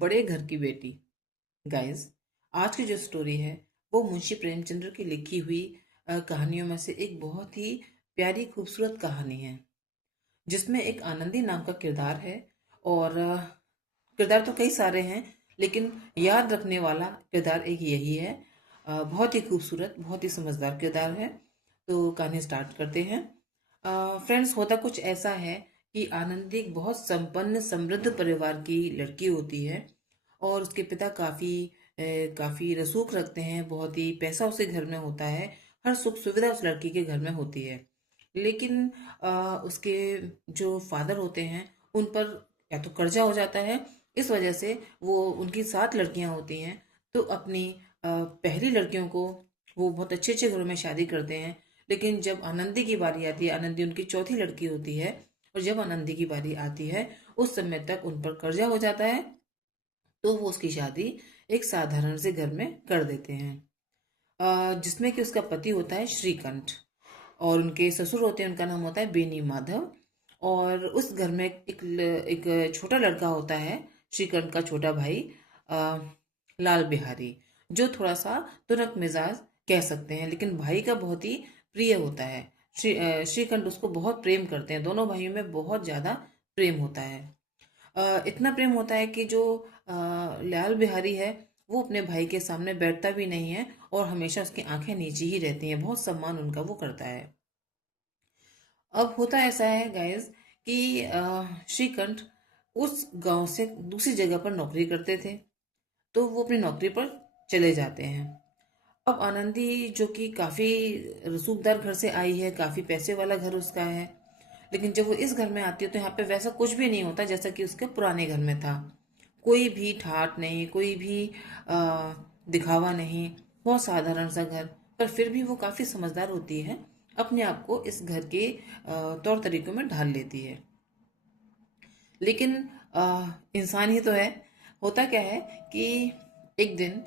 बड़े घर की बेटी। गाइस, आज की जो स्टोरी है वो मुंशी प्रेमचंद्र की लिखी हुई कहानियों में से एक बहुत ही प्यारी खूबसूरत कहानी है, जिसमें एक आनंदी नाम का किरदार है। और किरदार तो कई सारे हैं, लेकिन याद रखने वाला किरदार एक यही है। बहुत ही खूबसूरत, बहुत ही समझदार किरदार है। तो कहानी स्टार्ट करते हैं। फ्रेंड्स, होता कुछ ऐसा है कि आनंदी एक बहुत संपन्न समृद्ध परिवार की लड़की होती है। और उसके पिता काफी रसूख रखते हैं, बहुत ही पैसा उसके घर में होता है। हर सुख सुविधा उस लड़की के घर में होती है। लेकिन उसके जो फादर होते हैं उन पर या तो कर्जा हो जाता है। इस वजह से वो, उनकी 7 लड़कियां होती हैं, तो अपनी पहली लड़कियों को वो बहुत अच्छे अच्छे घरों में शादी करते हैं। लेकिन जब आनंदी की बारी आती है, आनंदी उनकी चौथी लड़की होती है, और जब आनंदी की बारी आती है उस समय तक उन पर कर्जा हो जाता है। तो वो उसकी शादी एक साधारण से घर में कर देते हैं, जिसमें कि उसका पति होता है श्रीकंठ, और उनके ससुर होते हैं, उनका नाम होता है बेनी माधव। और उस घर में एक छोटा लड़का होता है, श्रीकंठ का छोटा भाई, अ, लाल बिहारी, जो थोड़ा सा तुनक मिजाज कह सकते हैं, लेकिन भाई का बहुत ही प्रिय होता है। श्रीकंठ उसको बहुत प्रेम करते हैं, दोनों भाइयों में बहुत ज्यादा प्रेम होता है। इतना प्रेम होता है कि जो लाल बिहारी है वो अपने भाई के सामने बैठता भी नहीं है, और हमेशा उसकी आंखें नीचे ही रहती हैं, बहुत सम्मान उनका वो करता है। अब होता ऐसा है गाइस कि श्रीकंठ उस गांव से दूसरी जगह पर नौकरी करते थे, तो वो अपनी नौकरी पर चले जाते हैं। अब आनंदी, जो कि काफी रसूखदार घर से आई है, काफी पैसे वाला घर उसका है, लेकिन जब वो इस घर में आती है तो यहाँ पे वैसा कुछ भी नहीं होता जैसा कि उसके पुराने घर में था। कोई भी ठाट नहीं, कोई भी दिखावा नहीं, बहुत साधारण सा घर। पर फिर भी वो काफी समझदार होती है, अपने आप को इस घर के तौर तरीकों में ढाल लेती है। लेकिन इंसान ही तो है। होता क्या है कि एक दिन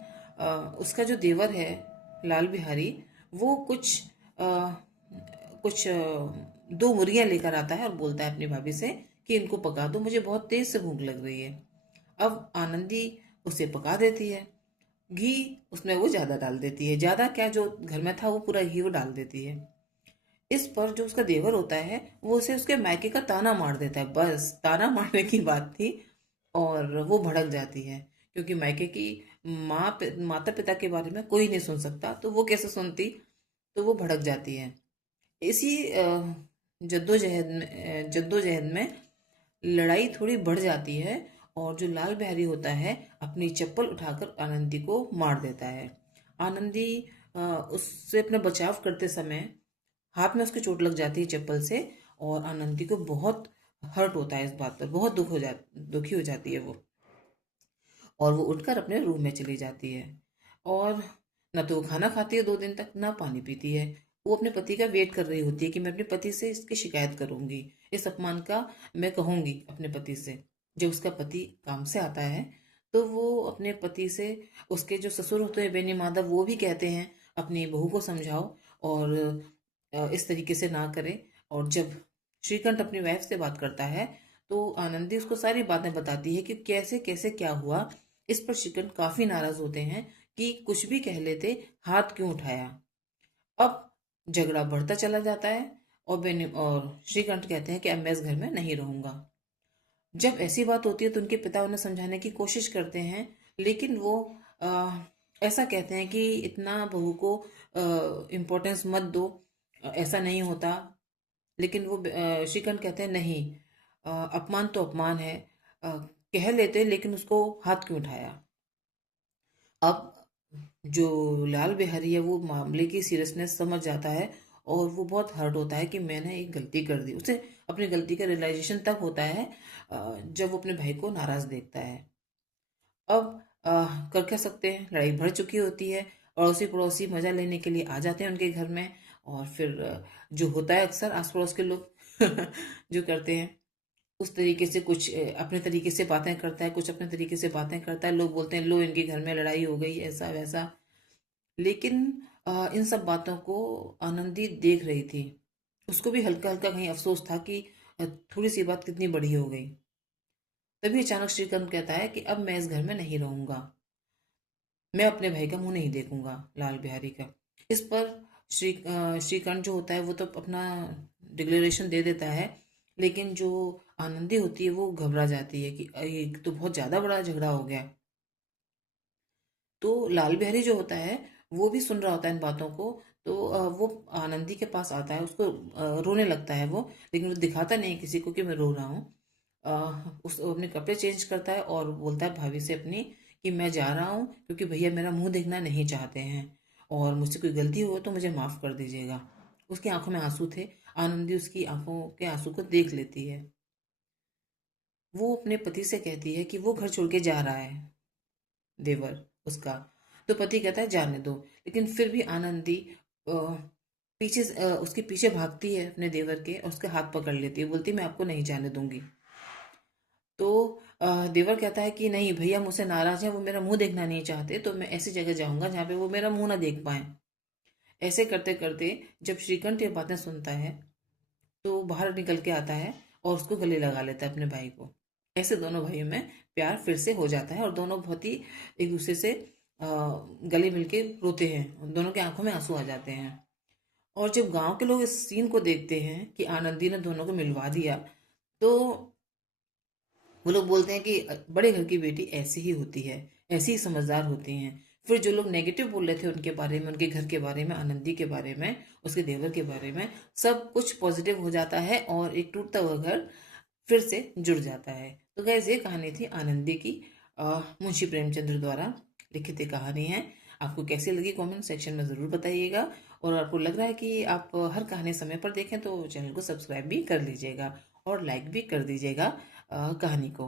उसका जो देवर है, लाल बिहारी, वो दो मुर्गियां लेकर आता है और बोलता है अपनी भाभी से कि इनको पका दो, मुझे बहुत तेज से भूख लग रही है। अब आनंदी उसे पका देती है। घी उसमें वो ज्यादा डाल देती है, ज्यादा क्या, जो घर में था वो पूरा घी वो डाल देती है। इस पर जो उसका देवर होता है वो उसे उसके मायके का ताना मार देता है, बस ताना मारने की बात थी। और वो भड़क जाती है, क्योंकि मायके की माता पिता के बारे में कोई नहीं सुन सकता, तो वो कैसे सुनती। तो वो भड़क जाती है। इसी जद्दोजहद में लड़ाई थोड़ी बढ़ जाती है, और जो लाल बिहारी होता है अपनी चप्पल उठाकर आनंदी को मार देता है। आनंदी उससे अपना बचाव करते समय हाथ में उसके चोट लग जाती है चप्पल से, और आनंदी को बहुत हर्ट होता है, इस बात पर बहुत दुखी हो जाती है वो। और वो उठकर अपने रूम में चली जाती है। और न तो वो खाना खाती है 2 दिन तक, ना पानी पीती है। वो अपने पति का वेट कर रही होती है कि मैं अपने पति से इसकी शिकायत करूंगी, इस अपमान का मैं कहूंगी अपने पति से। जब उसका पति काम से आता है तो वो अपने पति से, उसके जो ससुर होते हैं बेनी माधव, वो भी कहते हैं अपनी बहू को समझाओ और इस तरीके से ना करे। और जब श्रीकंठ अपनी वाइफ से बात करता है तो आनंदी उसको सारी बातें बताती है कि कैसे कैसे क्या हुआ। इस पर श्रीकंठ काफी नाराज होते हैं कि कुछ भी कह लेते, हाथ क्यों उठाया। अब झगड़ा बढ़ता चला जाता है, और श्रीकंठ कहते हैं कि अब मैं इस घर में नहीं रहूंगा। जब ऐसी बात होती है तो उनके पिता उन्हें समझाने की कोशिश करते हैं, लेकिन वो आ, ऐसा कहते हैं कि इतना बहू को इम्पोर्टेंस मत दो, ऐसा नहीं होता। लेकिन वो श्रीकंठ कहते हैं नहीं, अपमान तो अपमान है, कह लेते, लेकिन उसको हाथ क्यों उठाया। अब जो लाल बिहारी है वो मामले की सीरियसनेस समझ जाता है, और वो बहुत हर्ट होता है कि मैंने एक गलती कर दी। उसे अपनी गलती का रियलाइजेशन तब होता है जब वो अपने भाई को नाराज देखता है। अब कर क्या सकते हैं, लड़ाई बढ़ चुकी होती है, अड़ोसी पड़ोसी मजा लेने के लिए आ जाते हैं उनके घर में। और फिर जो होता है अक्सर आस पड़ोस के लोग जो करते हैं उस तरीके से, कुछ अपने तरीके से बातें करता है, कुछ अपने तरीके से बातें करता है। लोग बोलते हैं लो इनके घर में लड़ाई हो गई, ऐसा वैसा। लेकिन इन सब बातों को आनंदी देख रही थी। उसको भी हल्का हल्का कहीं अफसोस था कि थोड़ी सी बात कितनी बड़ी हो गई। तभी अचानक श्रीकांत कहता है कि अब मैं इस घर में नहीं रहूंगा, मैं अपने भाई का मुंह नहीं देखूंगा, लाल बिहारी का। इस पर श्रीकांत जो होता है वो तो अपना डिक्लेरेशन दे देता है, लेकिन जो आनंदी होती है वो घबरा जाती है कि ये तो बहुत ज्यादा बड़ा झगड़ा हो गया। तो लाल बिहारी जो होता है वो भी सुन रहा होता है इन बातों को। तो वो आनंदी के पास आता है, उसको रोने लगता है वो, लेकिन वो दिखाता नहीं है किसी को कि मैं रो रहा हूँ। उस वो अपने कपड़े चेंज करता है और बोलता है भाभी से अपनी कि मैं जा रहा हूँ क्योंकि भैया मेरा मुंह देखना नहीं चाहते हैं, और मुझसे कोई गलती हो तो मुझे माफ कर दीजिएगा। उसकी आंखों में आंसू थे। आनंदी उसकी आंखों के आंसू को देख लेती है। वो अपने पति से कहती है कि वो घर छोड़ के जा रहा है, देवर उसका। तो पति कहता है जाने दो, लेकिन फिर भी आनंदी अ, उसके पीछे भागती है अपने देवर के और उसके हाथ पकड़ लेती है, बोलती मैं आपको नहीं जाने दूंगी। तो देवर कहता है कि नहीं भैया मुझसे नाराज है, वो मेरा मुंह देखना नहीं चाहते, तो मैं ऐसी जगह जाऊंगा जहाँ पे वो मेरा मुंह ना देख पाए। ऐसे करते करते जब श्रीकंठ ये बातें सुनता है तो बाहर निकल के आता है और उसको गले लगा लेता है अपने भाई को। ऐसे दोनों भाइयों में प्यार फिर से हो जाता है और दोनों बहुत ही एक दूसरे से गले मिलके रोते हैं, दोनों की आंखों में आंसू आ जाते हैं। और जब गांव के लोग इस सीन को देखते हैं कि आनंदी ने दोनों को मिलवा दिया, तो वो लोग बोलते हैं कि बड़े घर की बेटी ऐसी ही होती है, ऐसी ही समझदार होती हैं। फिर जो लोग नेगेटिव बोल रहे थे उनके बारे में, उनके घर के बारे में, आनंदी के बारे में, उसके देवर के बारे में, सब कुछ पॉजिटिव हो जाता है और एक टूटता हुआ घर फिर से जुड़ जाता है। तो गैस ये कहानी थी आनंदी की, मुंशी प्रेमचंद्र द्वारा लिखित ये कहानी है। आपको कैसी लगी कमेंट सेक्शन में ज़रूर बताइएगा। और आपको लग रहा है कि आप हर कहानी समय पर देखें तो चैनल को सब्सक्राइब भी कर लीजिएगा और लाइक भी कर दीजिएगा कहानी को।